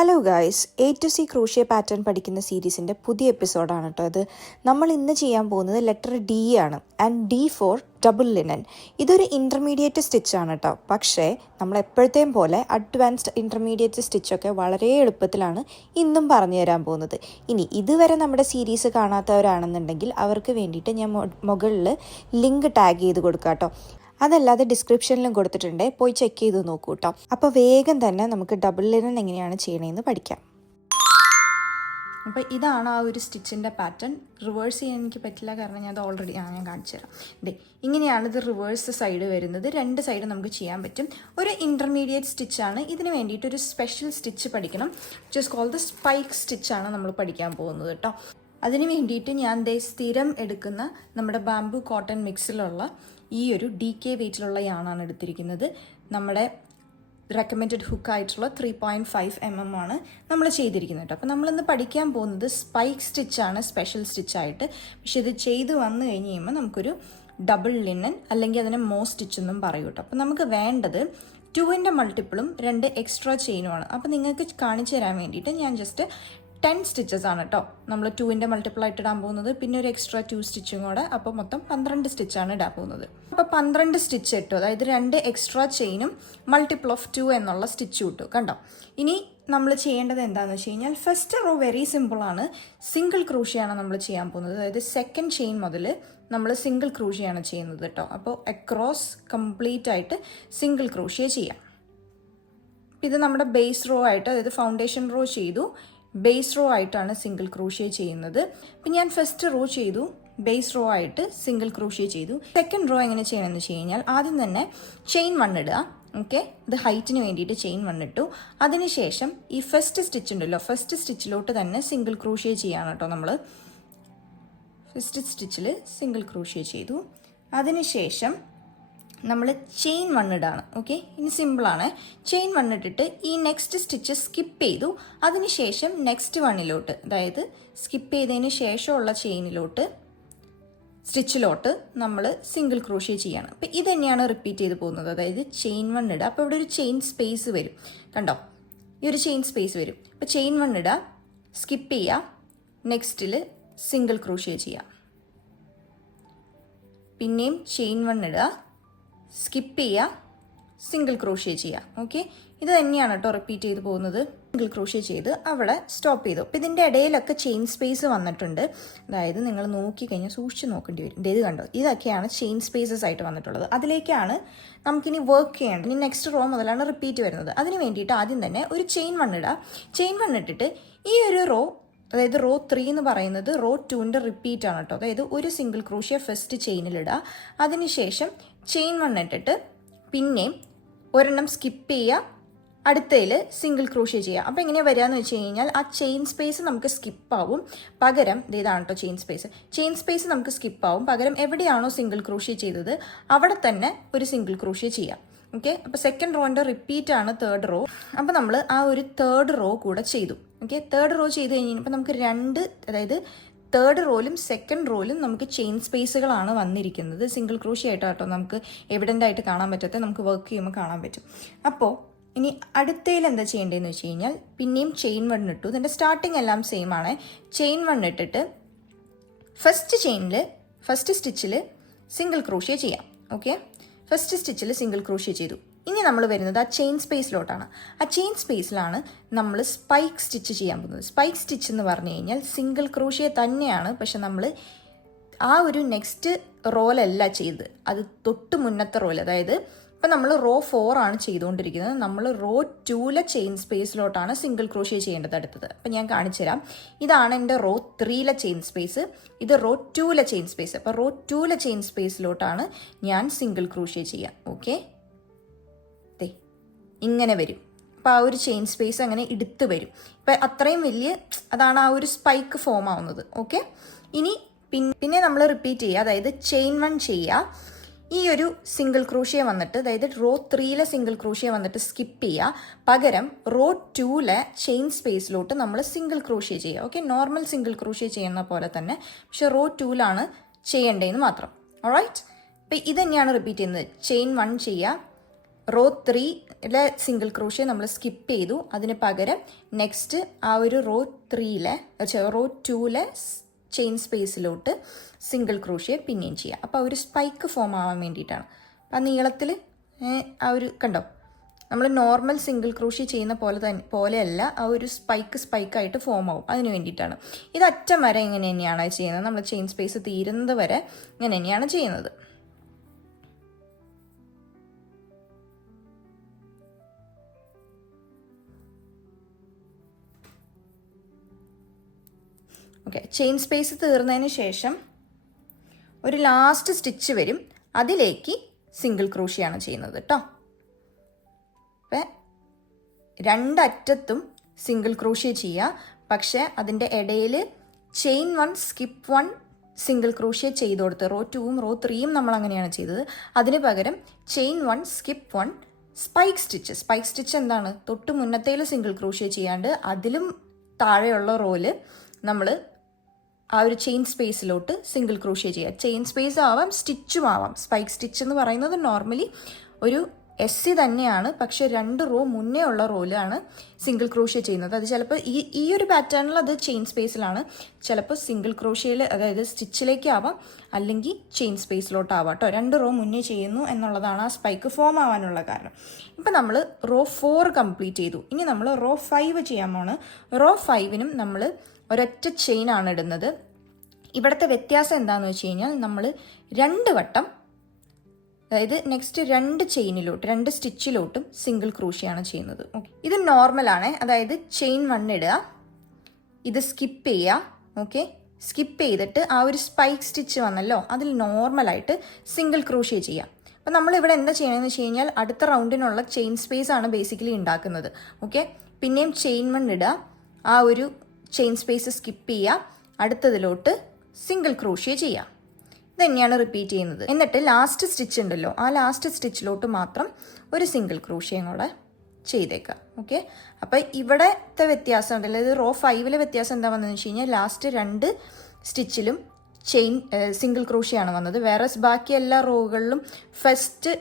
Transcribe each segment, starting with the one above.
Hello guys, A to Z crochet pattern പഠിക്കുന്ന സീരീസിൻ്റെ പുതിയ എപ്പിസോഡാണ് കേട്ടോ ഇത്. നമ്മൾ ഇന്ന് ചെയ്യാൻ പോകുന്നത് ലെറ്റർ ഡി ആണ്. And D for double linen. ഇതൊരു ഇൻ്റർമീഡിയറ്റ് സ്റ്റിച്ചാണ് കേട്ടോ. പക്ഷേ നമ്മൾ എപ്പോഴത്തെയും പോലെ അഡ്വാൻസ്ഡ് ഇൻ്റർമീഡിയറ്റ് സ്റ്റിച്ചൊക്കെ വളരെ എളുപ്പത്തിലാണ് ഇന്നും പറഞ്ഞു തരാൻ പോകുന്നത്. ഇനി ഇതുവരെ നമ്മുടെ സീരീസ് കാണാത്തവരാണെന്നുണ്ടെങ്കിൽ അവർക്ക് വേണ്ടിയിട്ട് ഞാൻ മുകളിൽ ലിങ്ക് ടാഗ് ചെയ്ത് കൊടുക്കാം കേട്ടോ. അതല്ലാതെ ഡിസ്ക്രിപ്ഷനിലും കൊടുത്തിട്ടുണ്ട്, പോയി ചെക്ക് ചെയ്ത് നോക്കൂ കേട്ടോ. അപ്പോൾ വേഗം തന്നെ നമുക്ക് ഡബിൾ ലിനൻ എങ്ങനെയാണ് ചെയ്യണമെന്ന് പഠിക്കാം. അപ്പോൾ ഇതാണ് ആ ഒരു സ്റ്റിച്ചിൻ്റെ പാറ്റേൺ. റിവേഴ്സ് ചെയ്യാൻ എനിക്ക് പറ്റില്ല, കാരണം ഞാൻ അത് ഓൾറെഡി ഞാൻ കാണിച്ചു തരാം. ഇങ്ങനെയാണ് ഇത് റിവേഴ്സ് സൈഡ് വരുന്നത്. രണ്ട് സൈഡ് നമുക്ക് ചെയ്യാൻ പറ്റും. ഒരു ഇൻ്റർമീഡിയറ്റ് സ്റ്റിച്ചാണ്. ഇതിന് വേണ്ടിയിട്ട് ഒരു സ്പെഷ്യൽ സ്റ്റിച്ച് പഠിക്കണം. ജസ്റ്റ് കോൾ ദ സ്പൈക്ക് സ്റ്റിച്ചാണ് നമ്മൾ പഠിക്കാൻ പോകുന്നത് കേട്ടോ. അതിന് വേണ്ടിയിട്ട് ഞാൻ സ്ഥിരം എടുക്കുന്ന നമ്മുടെ ബാംബു കോട്ടൺ മിക്സിലുള്ള ഈ ഒരു DK വെയിറ്റിലുള്ള യാണാണ് എടുത്തിരിക്കുന്നത്. നമ്മുടെ റെക്കമെൻഡഡ് ഹുക്കായിട്ടുള്ള 3.5 mm ആണ് നമ്മൾ ചെയ്തിരിക്കുന്നത് കേട്ടോ. അപ്പോൾ നമ്മളിന്ന് പഠിക്കാൻ പോകുന്നത് സ്പൈക്ക് സ്റ്റിച്ചാണ്, സ്പെഷ്യൽ സ്റ്റിച്ചായിട്ട്. പക്ഷെ ഇത് ചെയ്ത് വന്നു കഴിഞ്ഞ് കഴിയുമ്പോൾ നമുക്കൊരു ഡബിൾ ലിനൻ അല്ലെങ്കിൽ അതിനെ മോ സ്റ്റിച്ച് എന്നും പറയും കേട്ടോ. അപ്പോൾ നമുക്ക് വേണ്ടത് 2ൻ്റെ മൾട്ടിപ്പിളും 2 എക്സ്ട്രാ ചെയിനുമാണ്. അപ്പോൾ നിങ്ങൾക്ക് കാണിച്ചു തരാൻ വേണ്ടിയിട്ട് ഞാൻ ജസ്റ്റ് 10 സ്റ്റിച്ചസ് ആണ് കേട്ടോ നമ്മൾ 2ൻ്റെ മൾട്ടിപ്പിൾ ആയിട്ട് ഇടാൻ പോകുന്നത്. പിന്നെ ഒരു എക്സ്ട്രാ 2 സ്റ്റിച്ചും കൂടെ, അപ്പോൾ മൊത്തം 12 സ്റ്റിച്ചാണ് ഇടാൻ പോകുന്നത്. അപ്പോൾ 12 സ്റ്റിച്ച് ഇട്ടു, അതായത് 2 എക്സ്ട്രാ ചെയിനും മൾട്ടിപ്പിൾ ഓഫ് 2 എന്നുള്ള സ്റ്റിച്ച് ഇട്ടു കണ്ടോ. ഇനി നമ്മൾ ചെയ്യേണ്ടത് എന്താണെന്ന് വെച്ച് കഴിഞ്ഞാൽ ഫസ്റ്റ് റോ വെരി സിമ്പിളാണ്. സിംഗിൾ ക്രൂഷ്യയാണ് നമ്മൾ ചെയ്യാൻ പോകുന്നത്. അതായത് സെക്കൻഡ് ചെയിൻ മുതൽ നമ്മൾ സിംഗിൾ ക്രൂഷ്യയാണ് ചെയ്യുന്നത് കേട്ടോ. അപ്പോൾ അക്രോസ് കംപ്ലീറ്റ് ആയിട്ട് സിംഗിൾ ക്രൂഷ്യ ചെയ്യാം. ഇത് നമ്മുടെ ബേസ് റോ ആയിട്ട്, അതായത് ഫൗണ്ടേഷൻ റോ ചെയ്തു, ബേസ് റോ ആയിട്ടാണ് സിംഗിൾ ക്രൂഷ്യ ചെയ്യുന്നത്. അപ്പം ഞാൻ ഫസ്റ്റ് റോ ചെയ്തു, ബേസ് റോ ആയിട്ട് സിംഗിൾ ക്രൂഷ്യ ചെയ്തു. സെക്കൻഡ് റോ എങ്ങനെ ചെയ്യണമെന്ന് വെച്ച് കഴിഞ്ഞാൽ ആദ്യം തന്നെ ചെയിൻ 1 ഇടുക. ഓക്കെ, ഇത് ഹൈറ്റിന് വേണ്ടിയിട്ട് ചെയിൻ 1 ഇട്ടു. അതിനുശേഷം ഈ ഫസ്റ്റ് സ്റ്റിച്ച് ഉണ്ടല്ലോ, ഫസ്റ്റ് സ്റ്റിച്ചിലോട്ട് തന്നെ സിംഗിൾ ക്രൂഷ്യ ചെയ്യാണ് കേട്ടോ. നമ്മൾ ഫസ്റ്റ് സ്റ്റിച്ചിൽ സിംഗിൾ ക്രൂഷ്യ ചെയ്തു. അതിനുശേഷം നമ്മൾ ചെയിൻ 1 ഇടാണ്. ഓക്കെ, ഇനി സിമ്പിളാണ്. ചെയിൻ 1 ഇട്ടിട്ട് ഈ നെക്സ്റ്റ് സ്റ്റിച്ച് സ്കിപ്പ് ചെയ്തു. അതിനുശേഷം നെക്സ്റ്റ് 1ലോട്ട്, അതായത് സ്കിപ്പ് ചെയ്തതിന് ശേഷമുള്ള ചെയിനിലോട്ട് സ്റ്റിച്ചിലോട്ട് നമ്മൾ സിംഗിൾ ക്രോഷ്യ ചെയ്യാണ്. അപ്പം ഇത് തന്നെയാണ് റിപ്പീറ്റ് ചെയ്ത് പോകുന്നത്. അതായത് ചെയിൻ 1 ഇടുക. അപ്പോൾ ഇവിടെ ഒരു ചെയിൻ സ്പേസ് വരും കണ്ടോ, ഈ ഒരു ചെയിൻ സ്പേസ് വരും. അപ്പോൾ ചെയിൻ 1 ഇടുക, സ്കിപ്പ് ചെയ്യുക, നെക്സ്റ്റിൽ സിംഗിൾ ക്രോഷ്യ ചെയ്യുക, പിന്നെയും ചെയിൻ 1 ഇടുക, സ്കിപ്പ് ചെയ്യുക, സിംഗിൾ ക്രോഷ്യ ചെയ്യുക. ഓക്കെ, ഇത് തന്നെയാണ് കേട്ടോ റിപ്പീറ്റ് ചെയ്ത് പോകുന്നത്. സിംഗിൾ ക്രോഷ്യ ചെയ്ത് അവിടെ സ്റ്റോപ്പ് ചെയ്തു. അപ്പോൾ ഇതിൻ്റെ ഇടയിലൊക്കെ ചെയിൻ സ്പേസ് വന്നിട്ടുണ്ട്. അതായത് നിങ്ങൾ നോക്കിക്കഴിഞ്ഞാൽ സൂക്ഷിച്ച് നോക്കേണ്ടി വരും. ഇത് കണ്ടോ, ഇതൊക്കെയാണ് ചെയിൻ സ്പേസസ് ആയിട്ട് വന്നിട്ടുള്ളത്. അതിലേക്കാണ് നമുക്കിനി വർക്ക് ചെയ്യേണ്ടത്. ഇനി നെക്സ്റ്റ് റോ മുതലാണ് റിപ്പീറ്റ് വരുന്നത്. അതിന് വേണ്ടിയിട്ട് ആദ്യം തന്നെ ഒരു ചെയിൻ 1 ഇടുക. ചെയിൻ 1 ഇട്ടിട്ട് ഈ ഒരു റോ, അതായത് റോ 3 എന്ന് പറയുന്നത് റോ 2ൻ്റെ റിപ്പീറ്റ് ആണ് കേട്ടോ. അതായത് ഒരു സിംഗിൾ ക്രോഷ്യ ഫസ്റ്റ് ചെയിനിലിടുക. അതിനുശേഷം ചെയിൻ 1 ഇട്ടിട്ട് പിന്നെയും ഒരെണ്ണം സ്കിപ്പ് ചെയ്യുക, അടുത്തതിൽ സിംഗിൾ ക്രോഷ്യ ചെയ്യുക. അപ്പോൾ എങ്ങനെയാണ് വരിക എന്ന് വെച്ച് കഴിഞ്ഞാൽ ആ ചെയിൻ സ്പേസ് നമുക്ക് സ്കിപ്പാവും. പകരം ഇതാണ് കേട്ടോ ചെയിൻ സ്പേസ്. ചെയിൻ സ്പേസ് നമുക്ക് സ്കിപ്പാവും. പകരം എവിടെയാണോ സിംഗിൾ ക്രോഷ്യ ചെയ്തത് അവിടെ തന്നെ ഒരു സിംഗിൾ ക്രോഷ്യ ചെയ്യാം. ഓക്കെ, അപ്പോൾ സെക്കൻഡ് റോൻ്റെ റിപ്പീറ്റ് ആണ് തേർഡ് റോ. അപ്പോൾ നമ്മൾ ആ ഒരു തേർഡ് റോ കൂടെ ചെയ്തു. ഓക്കെ, തേർഡ് റോ ചെയ്ത് കഴിഞ്ഞപ്പോൾ നമുക്ക് അതായത് തേർഡ് റോയിലും സെക്കൻഡ് റോയിലും നമുക്ക് ചെയിൻ സ്പേസുകളാണ് വന്നിരിക്കുന്നത്. സിംഗിൾ ക്രോഷ്യ ആയിട്ടോ നമുക്ക് എവിഡൻ്റ് ആയിട്ട് കാണാൻ പറ്റാത്ത, നമുക്ക് വർക്ക് ചെയ്യുമ്പോൾ കാണാൻ പറ്റും. അപ്പോൾ ഇനി അടുത്തതിൽ എന്താ ചെയ്യേണ്ടതെന്ന് വെച്ച് കഴിഞ്ഞാൽ പിന്നെയും ചെയിൻ 1 ഇട്ടു. ഇതിൻ്റെ സ്റ്റാർട്ടിങ് എല്ലാം സെയിം ആണ്. ചെയിൻ 1 ഇട്ടിട്ട് ഫസ്റ്റ് സ്റ്റിച്ചിൽ സിംഗിൾ ക്രോഷ്യ ചെയ്യാം. ഓക്കെ, ഫസ്റ്റ് സ്റ്റിച്ചിൽ സിംഗിൾ ക്രോഷ്യ ചെയ്തു. ഇനി നമ്മൾ വരുന്നത് ആ ചെയിൻ സ്പേസിലോട്ടാണ്. ആ ചെയിൻ സ്പേസിലാണ് നമ്മൾ സ്പൈക്ക് സ്റ്റിച്ച് ചെയ്യാൻ പോകുന്നത്. സ്പൈക്ക് സ്റ്റിച്ച് എന്ന് പറഞ്ഞു കഴിഞ്ഞാൽ സിംഗിൾ ക്രോഷ്യ തന്നെയാണ്, പക്ഷെ നമ്മൾ ആ ഒരു നെക്സ്റ്റ് റോലല്ല ചെയ്തത്, അത് തൊട്ട് മുന്നത്തെ റോൽ. അതായത് ഇപ്പം നമ്മൾ റോ 4 ആണ് ചെയ്തുകൊണ്ടിരിക്കുന്നത്. നമ്മൾ റോ 2ലെ ചെയിൻ സ്പേസിലോട്ടാണ് സിംഗിൾ ക്രോഷ്യ ചെയ്യേണ്ടത് അടുത്തത്. അപ്പം ഞാൻ കാണിച്ചു തരാം. ഇതാണ് എൻ്റെ റോ 3ലെ ചെയിൻ സ്പേസ്, ഇത് റോ 2ലെ ചെയിൻ സ്പേസ്. അപ്പോൾ റോ 2ലെ ചെയിൻ സ്പേസിലോട്ടാണ് ഞാൻ സിംഗിൾ ക്രോഷ്യ ചെയ്യുക. ഓക്കെ, ഇങ്ങനെ വരും. അപ്പോൾ ആ ഒരു ചെയിൻ സ്പേസ് അങ്ങനെ എടുത്ത് വരും. ഇപ്പം അത്രയും വലിയ, അതാണ് ആ ഒരു സ്പൈക്ക് ഫോം ആവുന്നത്. ഓക്കെ, ഇനി പിന്നെ നമ്മൾ റിപ്പീറ്റ് ചെയ്യുക. അതായത് ചെയിൻ 1 ചെയ്യുക, ഈ ഒരു സിംഗിൾ ക്രോഷ്യ വന്നിട്ട്, അതായത് റോ 3ലെ സിംഗിൾ ക്രോഷ്യ വന്നിട്ട് സ്കിപ്പ് ചെയ്യുക. പകരം റോ 2ലെ ചെയിൻ സ്പേസിലോട്ട് നമ്മൾ സിംഗിൾ ക്രോഷ്യ ചെയ്യുക. ഓക്കെ, നോർമൽ സിംഗിൾ ക്രോഷ്യ ചെയ്യുന്ന പോലെ തന്നെ, പക്ഷെ റോ 2ലാണ് ചെയ്യേണ്ടതെന്ന് മാത്രം. ഓൾറൈറ്റ്, അപ്പം ഇത് തന്നെയാണ് റിപ്പീറ്റ് ചെയ്യുന്നത്. ചെയിൻ 1 ചെയ്യുക, റോ 3-ലെ സിംഗിൾ ക്രോഷ്യ നമ്മൾ സ്കിപ്പ് ചെയ്തു. അതിന് പകരം നെക്സ്റ്റ് ആ ഒരു റോ 3-ലെ റോ 2-ലെ ചെയിൻ സ്പേസിലോട്ട് സിംഗിൾ ക്രോഷ്യ പിന്നെയും ചെയ്യുക. അപ്പോൾ ഒരു സ്പൈക്ക് ഫോം ആവാൻ വേണ്ടിയിട്ടാണ്. ആ നീളത്തിൽ ആ ഒരു കണ്ടോ, നമ്മൾ നോർമൽ സിംഗിൾ ക്രോഷ്യ ചെയ്യുന്ന പോലെയല്ല, ആ ഒരു സ്പൈക്കായിട്ട് ഫോം ആവും. അതിന് വേണ്ടിയിട്ടാണ്. ഇത് അറ്റം വരെ ഇങ്ങനെ തന്നെയാണ് ചെയ്യുന്നത്. നമ്മൾ ചെയിൻ സ്പേസ് തീരുന്നത് വരെ ഇങ്ങനെ തന്നെയാണ് ചെയ്യുന്നത്. ഓക്കെ, ചെയിൻ സ്പേസ് തീർന്നതിന് ശേഷം ഒരു ലാസ്റ്റ് സ്റ്റിച്ച് വരും. അതിലേക്ക് സിംഗിൾ ക്രോഷ്യാണ് ചെയ്യുന്നത് കേട്ടോ. അപ്പം രണ്ടറ്റത്തും സിംഗിൾ ക്രോഷ്യ ചെയ്യുക. പക്ഷേ അതിൻ്റെ ഇടയിൽ ചെയിൻ 1 സ്കിപ്പ് 1 സിംഗിൾ ക്രോഷ്യ ചെയ്ത് കൊടുത്ത് റോ 2-ഉം റോ 3-യും നമ്മൾ അങ്ങനെയാണ് ചെയ്തത്. അതിന് പകരം ചെയിൻ 1 സ്കിപ്പ് 1 സ്പൈക്ക് സ്റ്റിച്ച് എന്താണ്, തൊട്ട് മുന്നത്തേൽ സിംഗിൾ ക്രോഷ്യ ചെയ്യാണ്ട് അതിലും താഴെയുള്ള റോല് നമ്മൾ ആ ഒരു ചെയിൻ സ്പേസിലോട്ട് സിംഗിൾ ക്രോഷ്യ ചെയ്യുക. ചെയിൻ സ്പേസ് ആവാം, സ്റ്റിച്ചും ആവാം. സ്പൈക്ക് സ്റ്റിച്ച് എന്ന് പറയുന്നത് നോർമലി ഒരു എസ്സി തന്നെയാണ്, പക്ഷെ 2 റോ മുന്നേ ഉള്ള റോയിലാണ് സിംഗിൾ ക്രോഷ്യ ചെയ്യുന്നത്. അത് ചിലപ്പോൾ ഈ ഒരു പാറ്റേണിൽ അത് ചെയിൻ സ്പേസിലാണ്, ചിലപ്പോൾ സിംഗിൾ ക്രോഷ്യയിൽ അതായത് സ്റ്റിച്ചിലേക്ക് ആവാം, അല്ലെങ്കിൽ ചെയിൻ സ്പേസിലോട്ടാവാം കേട്ടോ. 2 റോ മുന്നേ ചെയ്യുന്നു എന്നുള്ളതാണ് ആ സ്പൈക്ക് ഫോം ആവാനുള്ള കാരണം. ഇപ്പം നമ്മൾ റോ 4 കംപ്ലീറ്റ് ചെയ്തു. ഇനി നമ്മൾ റോ 5 ചെയ്യാൻ പോണ്. റോ 5-നും നമ്മൾ ഒരൊറ്റ ചെയിനാണ് ഇടുന്നത്. ഇവിടുത്തെ വ്യത്യാസം എന്താണെന്ന് വെച്ച് കഴിഞ്ഞാൽ നമ്മൾ 2 വട്ടം, അതായത് നെക്സ്റ്റ് 2 ചെയിനിലോട്ട് 2 സ്റ്റിച്ചിലോട്ടും സിംഗിൾ ക്രോഷ്യാണ് ചെയ്യുന്നത്. ഇത് നോർമലാണ്, അതായത് ചെയിൻ 1 ഇടുക, ഇത് സ്കിപ്പ് ചെയ്യുക. ഓക്കെ, സ്കിപ്പ് ചെയ്തിട്ട് ആ ഒരു സ്പൈക്ക് സ്റ്റിച്ച് വന്നല്ലോ അതിൽ നോർമലായിട്ട് സിംഗിൾ ക്രോഷ്യ ചെയ്യാം. അപ്പം നമ്മളിവിടെ എന്താ ചെയ്യണമെന്ന് വെച്ച് കഴിഞ്ഞാൽ അടുത്ത റൗണ്ടിനുള്ള ചെയിൻ സ്പേസ് ആണ് ബേസിക്കലി ഉണ്ടാക്കുന്നത്. ഓക്കെ, പിന്നെയും ചെയിൻ 1 ഇടുക, ആ ഒരു ചെയിൻ സ്പേസ് സ്കിപ്പ് ചെയ്യുക, അടുത്തതിലോട്ട് സിംഗിൾ ക്രോഷ്യ ചെയ്യുക. ഇത് തന്നെയാണ് റിപ്പീറ്റ് ചെയ്യുന്നത്. എന്നിട്ട് ലാസ്റ്റ് സ്റ്റിച്ച് ഉണ്ടല്ലോ, ആ ലാസ്റ്റ് സ്റ്റിച്ചിലോട്ട് മാത്രം ഒരു സിംഗിൾ ക്രോഷ്യയും കൂടെ ചെയ്തേക്കാം. ഓക്കെ, അപ്പം ഇവിടത്തെ വ്യത്യാസം ഉണ്ടല്ലോ, ഇത് റോ 5-ലെ വ്യത്യാസം എന്താ വന്നതെന്ന് വെച്ച് കഴിഞ്ഞാൽ ലാസ്റ്റ് 2 സ്റ്റിച്ചിലും സിംഗിൾ ക്രോഷ്യയാണ് വന്നത്. വേറെ ബാക്കി എല്ലാ റോകളിലും ഫസ്റ്റ്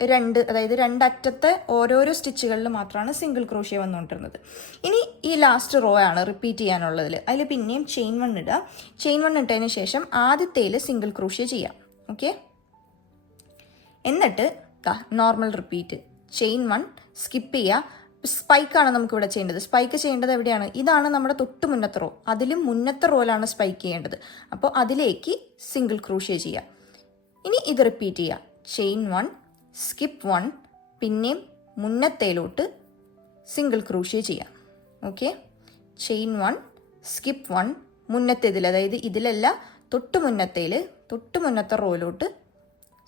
2, അതായത് 2 അറ്റത്തെ ഓരോരോ സ്റ്റിച്ചുകളിൽ മാത്രമാണ് സിംഗിൾ ക്രോഷ്യ വന്നുകൊണ്ടിരുന്നത്. ഇനി ഈ ലാസ്റ്റ് റോ ആണ് റിപ്പീറ്റ് ചെയ്യാനുള്ളതിൽ. അതിൽ പിന്നെയും ചെയിൻ 1 ഇടുക. ചെയിൻ 1 ഇട്ടതിന് ശേഷം ആദ്യത്തേൽ സിംഗിൾ ക്രോഷ്യ ചെയ്യാം. ഓക്കെ, എന്നിട്ട് നോർമൽ റിപ്പീറ്റ്, ചെയിൻ 1 സ്കിപ്പ് ചെയ്യുക. സ്പൈക്കാണ് നമുക്ക് ഇവിടെ ചെയ്യേണ്ടത്. സ്പൈക്ക് ചെയ്യേണ്ടത് എവിടെയാണ്? ഇതാണ് നമ്മുടെ തൊട്ട് മുന്നത്തെ റോ, അതിലും മുന്നത്തെ റോയിലാണ് സ്പൈക്ക് ചെയ്യേണ്ടത്. അപ്പോൾ അതിലേക്ക് സിംഗിൾ ക്രോഷ്യ ചെയ്യുക. ഇനി ഇത് റിപ്പീറ്റ് ചെയ്യുക. ചെയിൻ 1 സ്കിപ്പ് 1, പിന്നെയും മുന്നത്തേലോട്ട് സിംഗിൾ ക്രോഷ്യ ചെയ്യാം. ഓക്കെ, ചെയിൻ 1 സ്കിപ്പ് 1 മുന്നത്തേതിൽ, അതായത് ഇതിലല്ല തൊട്ട് മുന്നത്തെ റോയിലോട്ട്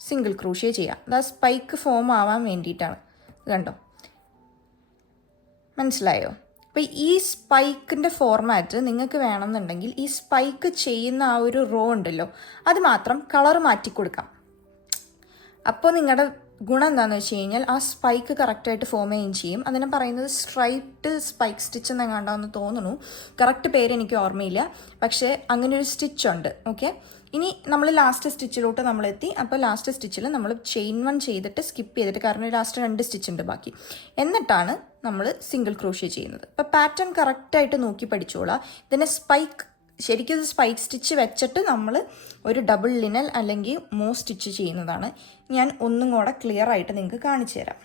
സിംഗിൾ ക്രോഷ്യ ചെയ്യാം. അത് സ്പൈക്ക് ഫോം ആവാൻ വേണ്ടിയിട്ടാണ്. കണ്ടോ, മനസ്സിലായോ? അപ്പോൾ ഈ സ്പൈക്കിൻ്റെ ഫോർമാറ്റ് നിങ്ങൾക്ക് വേണമെന്നുണ്ടെങ്കിൽ ഈ സ്പൈക്ക് ചെയ്യുന്ന ആ ഒരു റോ ഉണ്ടല്ലോ അത് മാത്രം കളർ മാറ്റി കൊടുക്കാം. അപ്പോൾ നിങ്ങളുടെ ഗുണം എന്താണെന്ന് വെച്ച് കഴിഞ്ഞാൽ ആ സ്പൈക്ക് കറക്റ്റായിട്ട് ഫോം ചെയ്യുകയും ചെയ്യും. അതിനെ പറയുന്നത് സ്ട്രൈപ്ഡ് സ്പൈക്ക് സ്റ്റിച്ച് എന്നെങ്ങാണ്ടാന്ന് തോന്നുന്നു, കറക്റ്റ് പേര് എനിക്ക് ഓർമ്മയില്ല, പക്ഷേ അങ്ങനെ ഒരു സ്റ്റിച്ചുണ്ട്. ഓക്കെ, ഇനി നമ്മൾ ലാസ്റ്റ് സ്റ്റിച്ചിലോട്ട് നമ്മളെത്തി. അപ്പോൾ ലാസ്റ്റ് സ്റ്റിച്ചിൽ നമ്മൾ ചെയിൻ 1 ചെയ്തിട്ട് സ്കിപ്പ് ചെയ്തിട്ട്, കാരണം ലാസ്റ്റ് 2 സ്റ്റിച്ച് ഉണ്ട് ബാക്കി, എന്നിട്ടാണ് നമ്മൾ സിംഗിൾ ക്രോഷ്യ ചെയ്യുന്നത്. അപ്പോൾ പാറ്റേൺ കറക്റ്റായിട്ട് നോക്കി പഠിച്ചോളാം. ഇതിനെ ശരിക്കും ഇത് സ്പൈക്ക് സ്റ്റിച്ച് വെച്ചിട്ട് നമ്മൾ ഒരു ഡബിൾ ലിനൽ അല്ലെങ്കിൽ മോ സ്റ്റിച്ച് ചെയ്യുന്നതാണ്. ഞാൻ ഒന്നും കൂടെ ക്ലിയർ ആയിട്ട് നിങ്ങൾക്ക് കാണിച്ചു തരാം.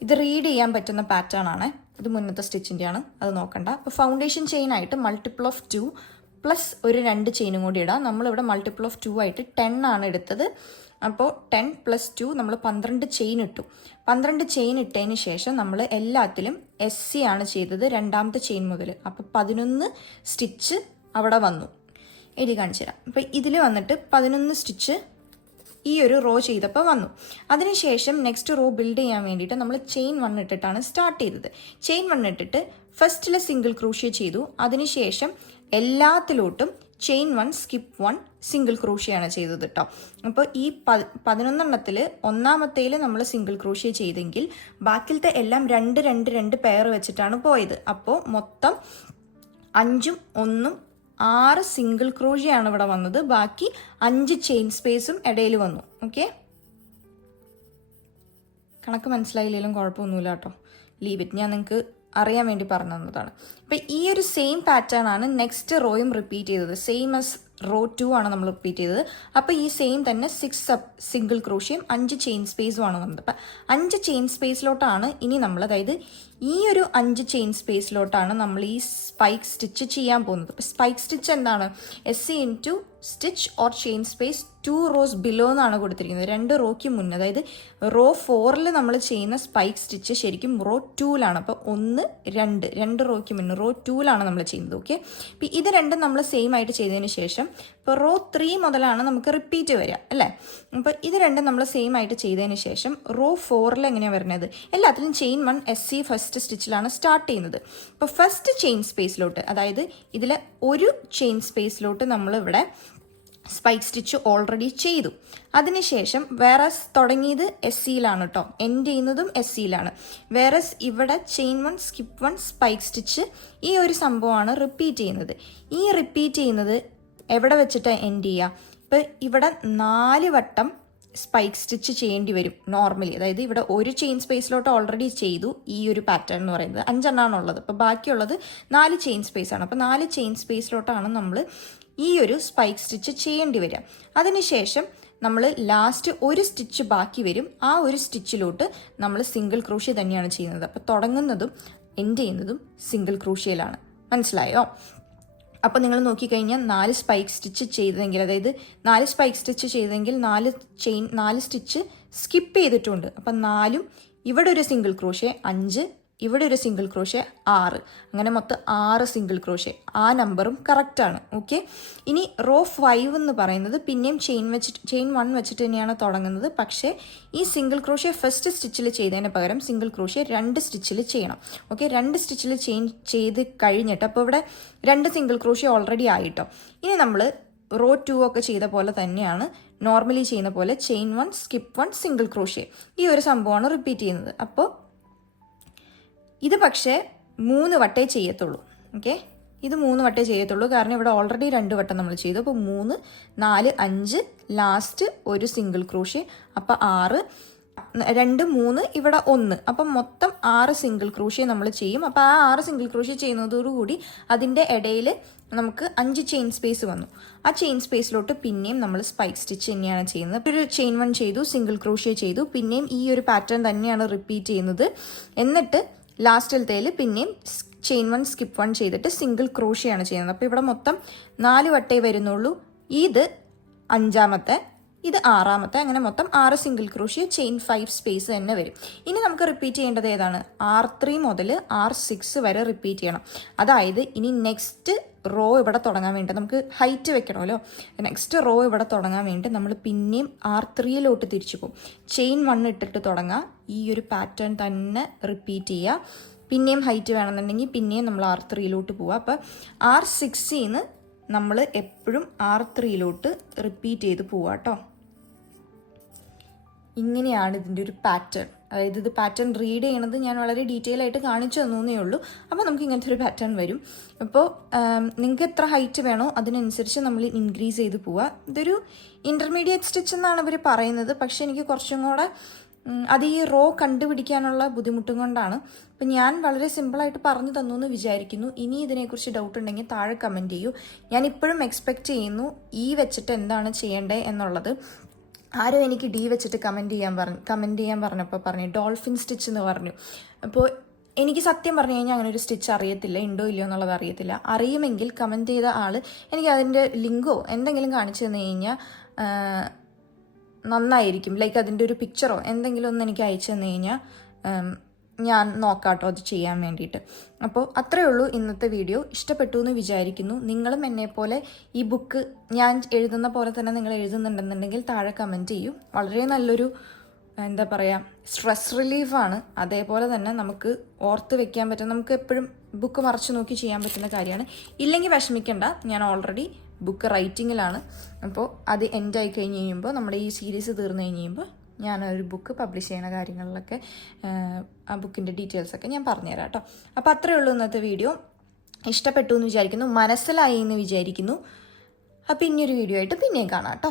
ഇത് റീഡ് ചെയ്യാൻ പറ്റുന്ന പാറ്റേൺ ആണ്. ഇത് മുന്നത്തെ സ്റ്റിച്ചിൻ്റെയാണ്, അത് നോക്കണ്ട. അപ്പോൾ ഫൗണ്ടേഷൻ ചെയിനായിട്ട് മൾട്ടിപ്പിൾ ഓഫ് 2 പ്ലസ് ഒരു 2 ചെയിനും കൂടി ഇടാം. നമ്മളിവിടെ മൾട്ടിപ്പിൾ ഓഫ് 2 ആയിട്ട് 10 ആണ് എടുത്തത്. അപ്പോൾ 10 + 2 നമ്മൾ 12 ചെയിൻ ഇട്ടു. 12 ചെയിൻ ഇട്ടതിന് ശേഷം നമ്മൾ എല്ലാത്തിലും SC ആണ് ചെയ്തത്, രണ്ടാമത്തെ ചെയിൻ മുതൽ. അപ്പോൾ 11 സ്റ്റിച്ച് അവിടെ വന്നു. എഴുതി കാണിച്ചു തരാം. അപ്പോൾ ഇതിൽ വന്നിട്ട് 11 സ്റ്റിച്ച് ഈ ഒരു റോ ചെയ്തപ്പോൾ വന്നു. അതിനുശേഷം നെക്സ്റ്റ് റോ ബിൽഡ് ചെയ്യാൻ വേണ്ടിയിട്ട് നമ്മൾ ചെയിൻ 1 ഇട്ടിട്ടാണ് സ്റ്റാർട്ട് ചെയ്തത്. ചെയിൻ 1 ഇട്ടിട്ട് ഫസ്റ്റിൽ സിംഗിൾ ക്രോഷ്യ ചെയ്തു. അതിനുശേഷം എല്ലാത്തിലോട്ടും ചെയിൻ 1 സ്കിപ്പ് 1 സിംഗിൾ ക്രോഷ്യയാണ് ചെയ്തത് കേട്ടോ. അപ്പോൾ ഈ 11 ഒന്നാമത്തേൽ നമ്മൾ സിംഗിൾ ക്രോഷ്യ ചെയ്തെങ്കിൽ ബാക്കിലത്തെ എല്ലാം 2 പെയർ വെച്ചിട്ടാണ് പോയത്. അപ്പോൾ മൊത്തം 5ഉം 1ഉം 6 സിംഗിൾ ക്രോഷ്യയാണ് ഇവിടെ വന്നത്. ബാക്കി 5 ചെയിൻ സ്പേസും ഇടയിൽ വന്നു. ഓക്കെ, കണക്ക് മനസ്സിലായില്ലെങ്കിലും കുഴപ്പമൊന്നുമില്ല കേട്ടോ, ലീവ് ഇറ്റ്, ഞാൻ നിങ്ങൾക്ക് അറിയാൻ വേണ്ടി പറഞ്ഞു തന്നതാണ്. അപ്പം ഈ ഒരു സെയിം പാറ്റേൺ ആണ് നെക്സ്റ്റ് റോയും റിപ്പീറ്റ് ചെയ്തത്. സെയിം ആസ് റോ 2 ആണ് നമ്മൾ റിപ്പീറ്റ് ചെയ്തത്. അപ്പോൾ ഈ സെയിം തന്നെ 6 സിംഗിൾ ക്രോഷ്യയും 5 ചെയിൻ സ്പേസും ആണ് വന്നത്. അപ്പം 5 ചെയിൻ സ്പേസിലോട്ടാണ് ഇനി നമ്മൾ, അതായത് ഈ ഒരു 5 ചെയിൻ സ്പേസിലോട്ടാണ് നമ്മൾ ഈ സ്പൈക്ക് സ്റ്റിച്ച് ചെയ്യാൻ പോകുന്നത്. അപ്പം സ്പൈക്ക് സ്റ്റിച്ച് എന്താണ്? SC into stitch or chain space 2 rows below എന്നാണ് കൊടുത്തിരിക്കുന്നത്. 2 റോയ്ക്ക് മുന്നേ, അതായത് റോ 4 നമ്മൾ ചെയ്യുന്ന സ്പൈക്ക് സ്റ്റിച്ച് ശരിക്കും റോ 2ലാണ്. അപ്പോൾ 1 2 റോയ്ക്ക് മുന്നേ റോ 2ലാണ് നമ്മൾ ചെയ്യുന്നത്. ഓക്കെ, അപ്പം ഇത് രണ്ടും നമ്മൾ സെയിം ആയിട്ട് ചെയ്തതിന് ശേഷം ഇപ്പോൾ റോ 3 മുതലാണ് നമുക്ക് റിപ്പീറ്റ് വരിക അല്ലേ. അപ്പോൾ ഇത് രണ്ടും നമ്മൾ സെയിം ആയിട്ട് ചെയ്തതിന് ശേഷം റോ 4 എങ്ങനെയാണ് വരുന്നത്? എല്ലാത്തിലും ചെയിൻ 1 SC ഫസ്റ്റ് സ്റ്റിച്ചിലാണ് സ്റ്റാർട്ട് ചെയ്യുന്നത്. അപ്പോൾ ഫസ്റ്റ് ചെയിൻ സ്പേസിലോട്ട്, അതായത് ഇതിലെ ഒരു ചെയിൻ സ്പേസിലോട്ട് നമ്മളിവിടെ സ്പൈക്ക് സ്റ്റിച്ച് ഓൾറെഡി ചെയ്തു. അതിനുശേഷം വേറസ് തുടങ്ങിയത് SCയിലാണ് കേട്ടോ, എൻഡ് ചെയ്യുന്നതും SCയിലാണ്. വേറസ് ഇവിടെ ചെയിൻ 1 സ്കിപ്പ് 1 സ്പൈക്ക് സ്റ്റിച്ച് ഈ ഒരു സംഭവമാണ് റിപ്പീറ്റ് ചെയ്യുന്നത്. ഈ റിപ്പീറ്റ് ചെയ്യുന്നത് എവിടെ വെച്ചിട്ട് എൻഡ് ചെയ്യുക? ഇപ്പം ഇവിടെ 4 വട്ടം സ്പൈക്ക് സ്റ്റിച്ച് ചെയ്യേണ്ടി വരും നോർമലി. അതായത് ഇവിടെ ഒരു ചെയിൻ സ്പേസിലോട്ട് ഓൾറെഡി ചെയ്തു ഈ ഒരു പാറ്റേൺ എന്ന് പറയുന്നത് 5 എണ്ണമാണുള്ളത്. അപ്പോൾ ബാക്കിയുള്ളത് 4 ചെയിൻ സ്പേസ് ആണ്. അപ്പോൾ 4 ചെയിൻ സ്പേസിലോട്ടാണ് നമ്മൾ ഈ ഒരു സ്പൈക്ക് സ്റ്റിച്ച് ചെയ്യേണ്ടി വരിക. അതിനുശേഷം നമ്മൾ ലാസ്റ്റ് ഒരു സ്റ്റിച്ച് ബാക്കി വരും. ആ ഒരു സ്റ്റിച്ചിലോട്ട് നമ്മൾ സിംഗിൾ ക്രോഷ്യ തന്നെയാണ് ചെയ്യുന്നത്. അപ്പോൾ തുടങ്ങുന്നതും എൻഡ് ചെയ്യുന്നതും സിംഗിൾ ക്രോഷ്യയിലാണ്. മനസ്സിലായോ? അപ്പോൾ നിങ്ങൾ നോക്കിക്കഴിഞ്ഞാൽ 4 സ്പൈക്ക് സ്റ്റിച്ച് ചെയ്തെങ്കിൽ, അതായത് 4 സ്പൈക്ക് സ്റ്റിച്ച് ചെയ്തെങ്കിൽ 4 സ്റ്റിച്ച് സ്കിപ്പ് ചെയ്തിട്ടുണ്ട്. അപ്പം 4ഉം ഇവിടെ ഒരു സിംഗിൾ ക്രോഷ്യ 5, ഇവിടെ ഒരു സിംഗിൾ ക്രോഷ്യ 6, അങ്ങനെ മൊത്തം 6 സിംഗിൾ ക്രോഷ്യ. ആ നമ്പറും കറക്റ്റാണ്. ഓക്കെ, ഇനി റോ 5 എന്ന് പറയുന്നത് പിന്നെയും ചെയിൻ 1 വെച്ചിട്ട് തന്നെയാണ് തുടങ്ങുന്നത്. പക്ഷേ ഈ സിംഗിൾ ക്രോഷ്യ ഫസ്റ്റ് സ്റ്റിച്ചിൽ ചെയ്തതിന് പകരം സിംഗിൾ ക്രോഷ്യ 2 സ്റ്റിച്ചിൽ ചെയ്യണം. ഓക്കെ, 2 സ്റ്റിച്ചിൽ ചെയ്ത് കഴിഞ്ഞിട്ട്, അപ്പോൾ ഇവിടെ 2 സിംഗിൾ ക്രോഷ്യ ഓൾറെഡി ആയിട്ടോ. ഇനി നമ്മൾ റോ 2 ഒക്കെ ചെയ്ത പോലെ തന്നെയാണ് നോർമലി ചെയ്യുന്ന പോലെ ചെയിൻ 1 സ്കിപ്പ് 1 സിംഗിൾ ക്രോഷ്യ ഈ ഒരു സംഭവമാണ് റിപ്പീറ്റ് ചെയ്യുന്നത്. അപ്പോൾ ഇത് പക്ഷേ 3 വട്ടേ ചെയ്യത്തുള്ളൂ. ഓക്കെ, ഇത് 3 വട്ടേ ചെയ്യത്തുള്ളൂ, കാരണം ഇവിടെ ഓൾറെഡി 2 വട്ടം നമ്മൾ ചെയ്തു. അപ്പോൾ 3 4 5 ലാസ്റ്റ് ഒരു സിംഗിൾ ക്രോഷ്യ, അപ്പോൾ 6 2 3 ഇവിടെ 1, അപ്പം മൊത്തം 6 സിംഗിൾ ക്രോഷ്യ നമ്മൾ ചെയ്യും. അപ്പോൾ ആ 6 സിംഗിൾ ക്രോഷ്യ ചെയ്യുന്നതോടുകൂടി അതിൻ്റെ ഇടയിൽ നമുക്ക് 5 ചെയിൻ സ്പേസ് വന്നു. ആ ചെയിൻ സ്പേസിലോട്ട് പിന്നെയും നമ്മൾ സ്പൈക്ക് സ്റ്റിച്ച് തന്നെയാണ് ചെയ്യുന്നത്. ഒരു ചെയിൻ 1 ചെയ്തു, സിംഗിൾ ക്രോഷ്യ ചെയ്തു, പിന്നെയും ഈ ഒരു പാറ്റേൺ തന്നെയാണ് റിപ്പീറ്റ് ചെയ്യുന്നത്. എന്നിട്ട് ലാസ്റ്റിലത്തേൽ പിന്നെയും ചെയിൻ 1 സ്കിപ്പ് 1 ചെയ്തിട്ട് സിംഗിൾ ക്രോഷ്യയാണ് ചെയ്യുന്നത്. അപ്പോൾ ഇവിടെ മൊത്തം 4 വട്ടേ വരുന്നുള്ളൂ. ഇത് 5ാമത്തെ, ഇത് 6ാമത്തെ, അങ്ങനെ മൊത്തം 6 സിംഗിൾ ക്രോഷ്യ ചെയിൻ 5 സ്പേസ് തന്നെ വരും. ഇനി നമുക്ക് റിപ്പീറ്റ് ചെയ്യേണ്ടത് ഏതാണ്? R3 മുതൽ R6 വരെ റിപ്പീറ്റ് ചെയ്യണം. അതായത് ഇനി നെക്സ്റ്റ് റോ ഇവിടെ തുടങ്ങാൻ വേണ്ടി നമുക്ക് ഹൈറ്റ് വെക്കണമല്ലോ. നെക്സ്റ്റ് റോ ഇവിടെ തുടങ്ങാൻ വേണ്ടി നമ്മൾ പിന്നെയും R3യിലോട്ട് തിരിച്ചു പോകും. ചെയിൻ 1 ഇട്ടിട്ട് തുടങ്ങാം, ഈ ഒരു പാറ്റേൺ തന്നെ റിപ്പീറ്റ് ചെയ്യുക. പിന്നെയും ഹൈറ്റ് വേണമെന്നുണ്ടെങ്കിൽ പിന്നെയും നമ്മൾ R3യിലോട്ട് പോവുക. അപ്പോൾ R6ന്ന് നമ്മൾ എപ്പോഴും R3യിലോട്ട് റിപ്പീറ്റ് ചെയ്ത് പോവുക കേട്ടോ. ഇങ്ങനെയാണ് ഇതിൻ്റെ ഒരു പാറ്റേൺ. അതായത് ഇത് പാറ്റേൺ റീഡ് ചെയ്യണത് ഞാൻ വളരെ ഡീറ്റെയിൽ ആയിട്ട് കാണിച്ചു തന്നേ ഉള്ളൂ. അപ്പോൾ നമുക്ക് ഇങ്ങനത്തെ ഒരു പാറ്റേൺ വരും. അപ്പോൾ നിങ്ങൾക്ക് എത്ര ഹൈറ്റ് വേണോ അതിനനുസരിച്ച് നമ്മൾ ഇൻക്രീസ് ചെയ്ത് പോവുക. ഇതൊരു ഇൻ്റർമീഡിയറ്റ് സ്റ്റിച്ച് എന്നാണ് ഇവർ പറയുന്നത്. പക്ഷേ എനിക്ക് കുറച്ചും കൂടെ അത് ഈ റോ കണ്ടുപിടിക്കാനുള്ള ബുദ്ധിമുട്ടും കൊണ്ടാണ്. അപ്പം ഞാൻ വളരെ സിമ്പിളായിട്ട് പറഞ്ഞു തന്നു എന്ന് വിചാരിക്കുന്നു. ഇനി ഇതിനെക്കുറിച്ച് ഡൗട്ട് ഉണ്ടെങ്കിൽ താഴെ കമൻറ്റ് ചെയ്യൂ. ഞാൻ ഇപ്പോഴും എക്സ്പെക്റ്റ് ചെയ്യുന്നു ഈ വെച്ചിട്ട് എന്താണ് ചെയ്യേണ്ടത് എന്നുള്ളത്. ആരും എനിക്ക് ഡി വെച്ചിട്ട് കമൻറ്റ് ചെയ്യാൻ പറഞ്ഞപ്പോൾ പറഞ്ഞു ഡോൾഫിൻ സ്റ്റിച്ച് എന്ന് പറഞ്ഞു. അപ്പോൾ എനിക്ക് സത്യം പറഞ്ഞു കഴിഞ്ഞാൽ അങ്ങനെ ഒരു സ്റ്റിച്ച് അറിയത്തില്ല, ഉണ്ടോ ഇല്ലയോ എന്നുള്ളത് അറിയത്തില്ല. അറിയുമെങ്കിൽ കമൻറ്റ് ചെയ്ത ആൾ എനിക്ക് അതിൻ്റെ ലിങ്കോ എന്തെങ്കിലും കാണിച്ചു തന്നു കഴിഞ്ഞാൽ നന്നായിരിക്കും. ലൈക്ക് അതിൻ്റെ ഒരു പിക്ചറോ എന്തെങ്കിലും ഒന്ന് എനിക്ക് അയച്ചു തന്നു കഴിഞ്ഞാൽ ഞാൻ നോക്കാട്ടോ അത് ചെയ്യാൻ വേണ്ടിയിട്ട്. അപ്പോൾ അത്രയേ ഉള്ളൂ ഇന്നത്തെ വീഡിയോ. ഇഷ്ടപ്പെട്ടു എന്ന് വിചാരിക്കുന്നു. നിങ്ങളും എന്നെപ്പോലെ ഈ ബുക്ക് ഞാൻ എഴുതുന്ന പോലെ തന്നെ നിങ്ങൾ എഴുതുന്നുണ്ടെന്നുണ്ടെങ്കിൽ താഴെ കമൻറ്റ് ചെയ്യൂ. വളരെ നല്ലൊരു എന്താ പറയുക സ്ട്രെസ് റിലീഫാണ്. അതേപോലെ തന്നെ നമുക്ക് ഓർത്ത് വെക്കാൻ പറ്റും. നമുക്ക് എപ്പോഴും ബുക്ക് മറച്ചു നോക്കി ചെയ്യാൻ പറ്റുന്ന കാര്യമാണ്. ഇല്ലെങ്കിൽ വിഷമിക്കണ്ട, ഞാൻ ഓൾറെഡി ബുക്ക് റൈറ്റിങ്ങിലാണ്. അപ്പോൾ അത് എൻഡ് ആയി കഴിഞ്ഞ് കഴിയുമ്പോൾ നമ്മുടെ ഈ സീരീസ് തീർന്നു കഴിഞ്ഞ് കഴിയുമ്പോൾ ഞാനൊരു ബുക്ക് പബ്ലിഷ് ചെയ്യുന്ന കാര്യങ്ങളിലൊക്കെ ആ ബുക്കിൻ്റെ ഡീറ്റെയിൽസൊക്കെ ഞാൻ പറഞ്ഞുതരാം കേട്ടോ. അപ്പോൾ അത്രയേ ഉള്ളൂ ഇന്നത്തെ വീഡിയോ. ഇഷ്ടപ്പെട്ടു എന്ന് വിചാരിക്കുന്നു, മനസ്സിലായി എന്ന് വിചാരിക്കുന്നു. അപ്പോൾ ഇനിയൊരു വീഡിയോ ആയിട്ട് പിന്നെയും കാണാം കേട്ടോ.